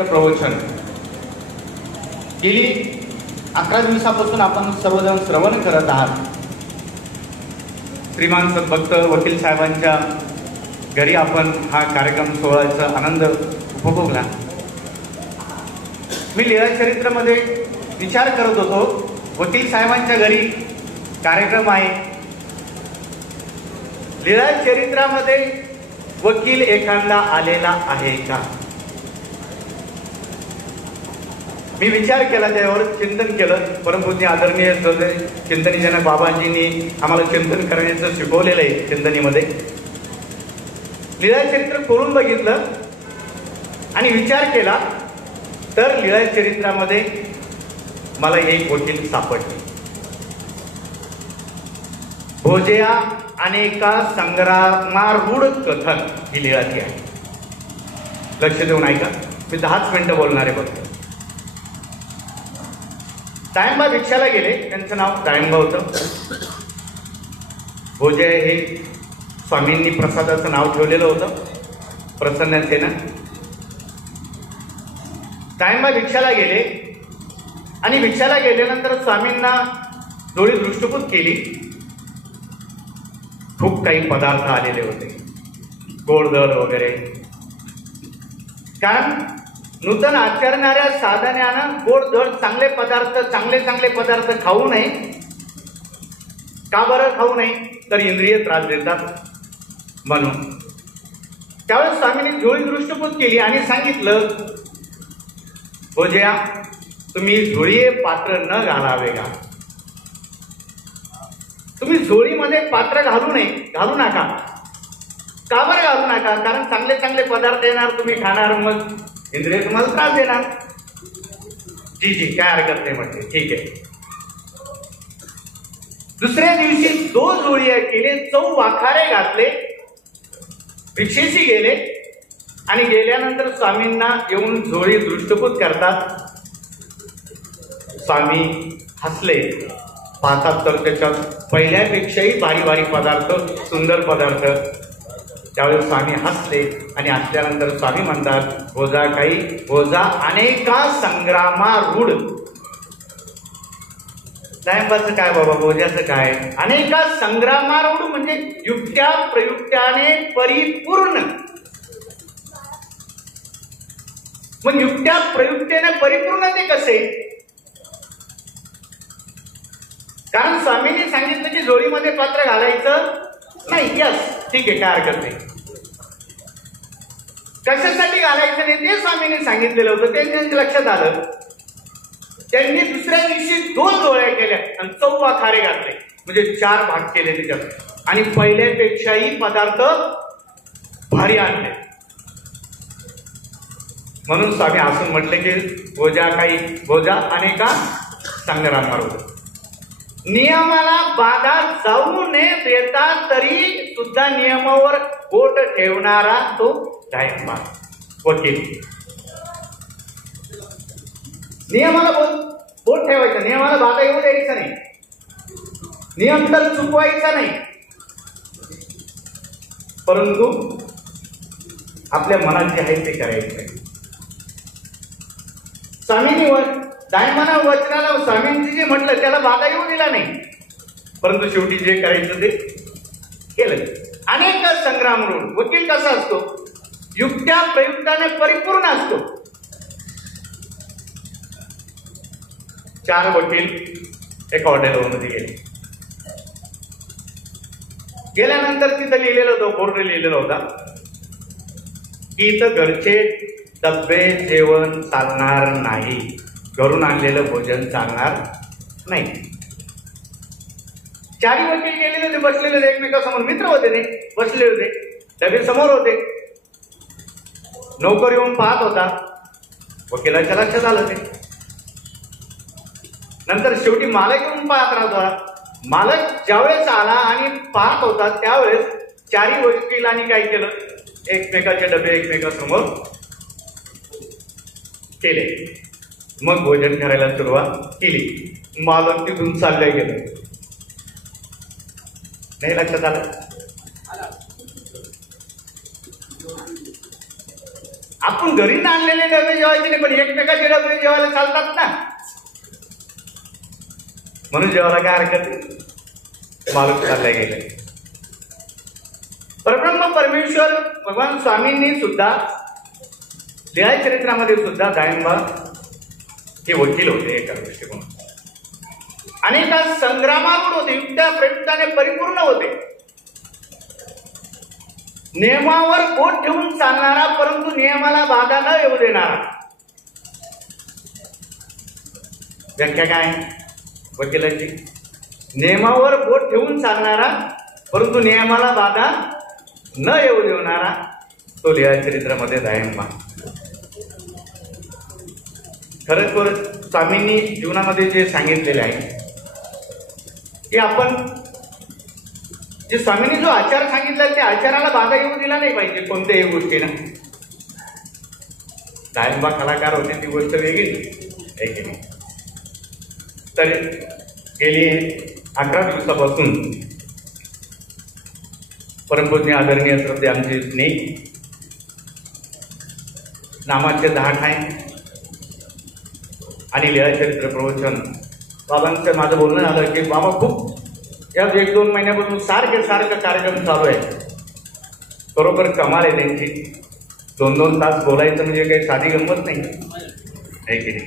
प्रवचन गेली 11 दिवसापासून आपण सर्वजण श्रवण करत आहात. श्रीमान सद्भक्त वकील साहेबांच्या घरी आपण हा कार्यक्रम सोहळ्याचा आनंद उपभोगला. मी लीळाचरित्रामध्ये विचार करत होतो, वकील साहेबांच्या घरी कार्यक्रम आहे. लीळाचरित्रामध्ये वकील एखादा आलेला आहे का? मी विचार केला, त्यावर चिंतन केलं. परमपूज्य आदरणीय चिंतनीजनक बाबांजींनी आम्हाला चिंतन करण्याचं शिकवलेलं आहे. चिंतनीमध्ये लीळाचरित्र खोलून बघितलं आणि विचार केला तर लीळाचरित्रामध्ये मला एक वकील सापडले. भोजया अनेका संग्रामारूढ कथन ही लीळाची आहे. लक्ष देऊन ऐका, मी 10 मिनिटं बोलणार आहे. फक्त दायंबा भिक्षाला गेले. त्यांचं नाव दायंबा होतं. भोजय हे स्वामींनी प्रसादाचं नाव ठेवलेलं होतं, प्रसन्नतेनं. दायंबा भिक्षाला गेले आणि भिक्षाला गेल्यानंतर स्वामींना डोळी दृष्टिपूत केली. खूप काही पदार्थ आलेले होते, गोडधोड वगैरे. कारण नूतन आचरणाऱ्या साधण्यानं गोडधोड चांगले पदार्थ खाऊ नये. का बरं खाऊ नये? तर इंद्रिय त्रास देतात म्हणून. त्यावेळेस स्वामींनी डोळी दृष्टिपूत केली आणि सांगितलं, भोजया तुम्ही झोळीये पात्र न घालावे का? तुम्ही झोळीमध्ये पात्र घालू नका. का बरं घालू नका? कारण चांगले पदार्थ येणार, तुम्ही खाणार, मग इंद्रिय तुम्हाला त्रास देणार. जी काय हरकत नाही म्हटले, ठीक आहे. दुसऱ्या दिवशी 2 झोळीया केले, 4 वाखारे घातले, भिक्षेशी गेले आणि गेल्यानंतर स्वामींना येऊन झोळी दृष्टिपूत करतात. स्वामी हसले. पाहतात तर त्याच्यात पहिल्यापेक्षाही भारी पदार्थ, सुंदर पदार्थ. त्यावेळेस स्वामी हसले आणि हसल्यानंतर स्वामी म्हणतात, भोजा अनेका संग्रामारूढ. दायंबाचं काय बाबा, भोजाचं काय? अनेका संग्रामारूढ म्हणजे युक्त्या प्रयुक्त्याने परिपूर्ण. मग युक्त्या प्रयुक्त्याने परिपूर्ण ते कसे? कारण स्वामींनी सांगितलं की झोळीमध्ये पात्र घालायचं नाही. यस, ठीक आहे, काय हरकत नाही. कशासाठी घालायचं नाही ते स्वामींनी सांगितलेलं होतं. ते त्यांच्या लक्षात आलं. त्यांनी दुसऱ्या दिवशी 2 झोळ्या केल्या आणि 4 वाखारे घातले, म्हणजे 4 भाग केले त्याच्यात आणि पहिल्यापेक्षाही पदार्थ भारी आणले. म्हणून स्वामी हसून म्हटले की भोजा अनेका संग्रामारूढ. नियमाला बाधा जाऊ नये देता तरी सुद्धा नियमावर बोट ठेवणारा तो दायंबा वकील. नियमाला बोट ठेवायचं, नियमाला बाधा येऊ द्यायचं नाही, नियम तर चुकवायचा नाही. परंतु आपल्या मनात जे आहे ते करायचं आहे. स्वामींनी दायंबाना वचनाला स्वामींनी जे म्हटलं त्याला बाधा येऊ दिला नाही, परंतु शेवटी जे करायचं ते केलं. अनेक संग्रामारूढ. वकील कसा असतो? युक्त्या प्रयुक्ताने परिपूर्ण असतो. 4 वकील एका हॉटेलमध्ये गेले. गेल्यानंतर तिथं लिहिलेलं होतं, बोर्ड लिहिलेला होता की इथं घरचे डब्बे जेवण चालणार नाही, घरून आणलेलं भोजन चालणार नाही. 4 वकील गेलेले होते, बसलेले होते एकमेकांसमोर. मित्र होते, ते बसले होते, डबे समोर होते. नोकर येऊन पाहत होता. वकिलाच्या लक्षात आलं ते. नंतर शेवटी मालक येऊन पाहत राहतो. मालक ज्यावेळेस आला आणि पाहत होता त्यावेळेस 4 वकिलांनी काय केलं, एकमेकाचे डबे एकमेकांसमोर केले. मग भोजन करायला सुरुवात केली. मालक तिथून चालले गेले. नाही लक्षात आलं? आपण घरी आणलेले डबे जेवायचे नाही, पण एकमेकाचे डबे जेवायला चालतात ना, म्हणून जेवायला काय हरकत नाही. मालक चालल्या गेले. परब्रह्म परमेश्वर भगवान स्वामींनी सुद्धा लीळा चरित्रामध्ये सुद्धा दायंबा हे वकील होते एका दृष्टिकोन, अनेका संग्रामातून होते, युक्त्या प्रयुक्ताने परिपूर्ण होते. नियमावर बोट ठेवून चालणारा, परंतु नियमाला बाधा न येऊ देणारा. व्याख्या काय वकिलाची? नियमावर बोट ठेवून चालणारा, परंतु नियमाला बाधा न येऊ देणारा तो लीळा चरित्रामध्ये दायंबा. खरंच स्वामींनी जीवनामध्ये जे सांगितलेले आहे की आपण जे स्वामींनी जो आचार सांगितला त्या आचाराला बाधा येऊ दिला नाही पाहिजे कोणत्याही गोष्टीला. दायंबा कलाकार होते ती गोष्ट वेगळी आहे की नाही. तर गेली 11 दिवसापासून परमपूज्य आदरणीय श्रद्धे आमचे स्नेही नामाचे 10 ठाय आणि लीळा चरित्र प्रवचन बाबांचं माझं बोलणं झालं की बाबा खूप या 1-2 महिन्यापासून सारखं कार्यक्रम चालू आहे. बरोबर कमाल आहे त्यांची. 2-2 तास बोलायचं म्हणजे काही साधी गंमत नाही, आहे की नाही.